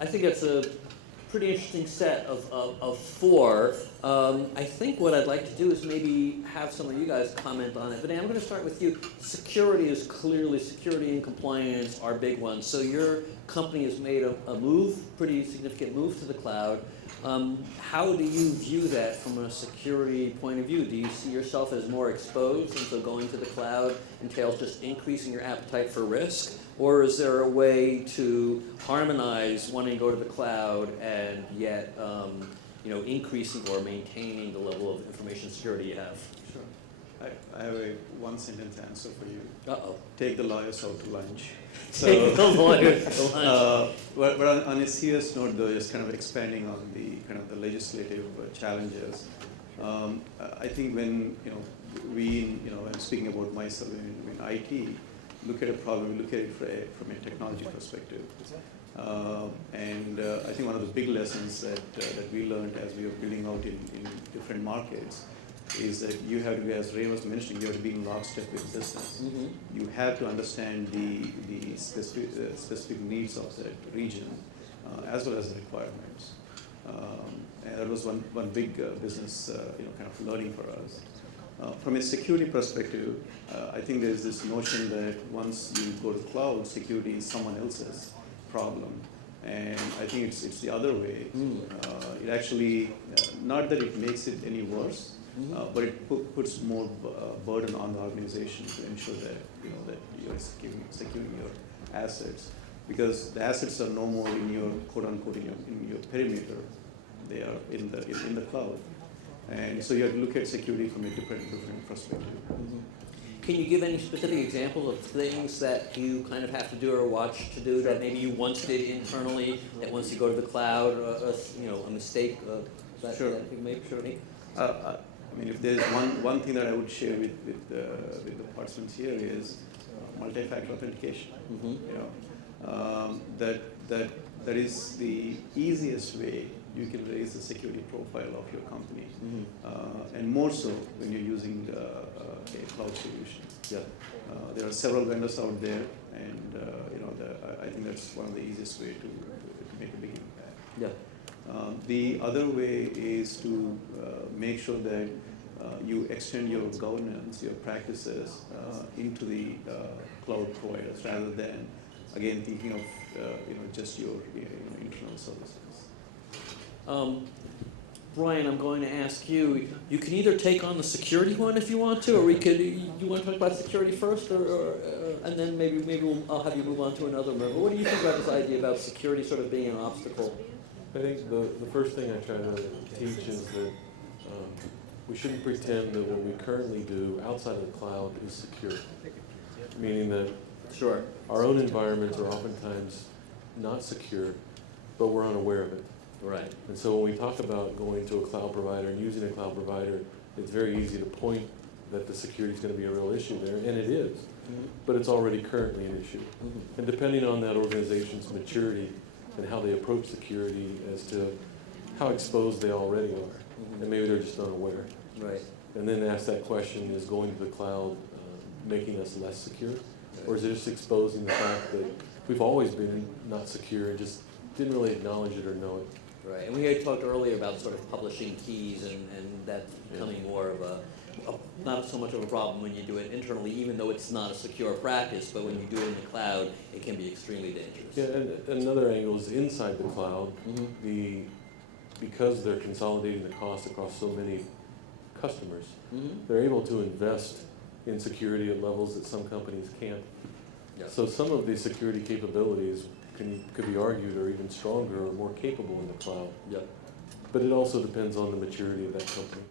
I think it's a pretty interesting set of four. I think what I'd like to do is maybe have some of you guys comment on it. Vinay, I'm going to start with you. Security is clearly, security and compliance are big ones. So your company has made a move, pretty significant move to the cloud. How do you view that from a security point of view? Do you see yourself as more exposed, and so going to the cloud entails just increasing your appetite for risk? Or is there a way to harmonize wanting to go to the cloud and yet increasing or maintaining the level of information security you have? Sure. I have a one-sentence answer for you. Uh-oh. Take the lawyers out to lunch. Take the lawyers to lunch. But on a serious note, though, just kind of expanding on the kind of the legislative challenges. I think when I'm speaking about myself in IT, look at a problem, look at it from a technology perspective. And I think one of the big lessons that we learned as we were building out in different markets is that you have to be, as Ray was mentioning, you have to be in lockstep with business. Mm-hmm. You have to understand the specific needs of that region as well as the requirements. And that was one big business kind of learning for us. From a security perspective, I think there's this notion that once you go to cloud, security is someone else's problem. And I think it's the other way. It actually, not that it makes it any worse, but it puts more burden on the organization to ensure that that you're securing your assets, because the assets are no more in your quote unquote in your perimeter; they are in the cloud. And so you have to look at security from a different perspective. Mm-hmm. Can you give any specific examples of things that you kind of have to do or watch to do that maybe you once did internally, that once you go to the cloud, a mistake that you made? Sure. I mean, if there's one thing that I would share with the participants here is multi-factor authentication. Mm-hmm. That is the easiest way you can raise the security profile of your company, and more so when you're using a cloud solution. Yeah. There are several vendors out there, and I think that's one of the easiest way to make a big impact. Yeah. The other way is to make sure that you extend your governance, your practices into the cloud providers, rather than again thinking of just your internal services. Brian, I'm going to ask you. You can either take on the security one if you want to, or we could. You want to talk about security first, or and then maybe I'll have you move on to another member. What do you think about this idea about security sort of being an obstacle? I think the first thing I try to teach is that we shouldn't pretend that what we currently do outside of the cloud is secure. Meaning that our own environments are oftentimes not secure, but we're unaware of it. Right. And so when we talk about going to a cloud provider and using a cloud provider, it's very easy to point that the security is going to be a real issue there, and it is. Mm-hmm. But it's already currently an issue. Mm-hmm. And depending on that organization's maturity and how they approach security as to how exposed they already are, and maybe they're just unaware. Right. And then ask that question, is going to the cloud making us less secure? Or is it just exposing the fact that we've always been not secure and just didn't really acknowledge it or know it? Right, and we had talked earlier about sort of publishing keys and that becoming more of a not so much of a problem when you do it internally, even though it's not a secure practice, but when you do it in the cloud, it can be extremely dangerous. Yeah, and another angle is inside the cloud, because they're consolidating the cost across so many customers, they're able to invest in security at levels that some companies can't. Yep. So some of these security capabilities could be argued are even stronger or more capable in the cloud. Yep. But it also depends on the maturity of that company.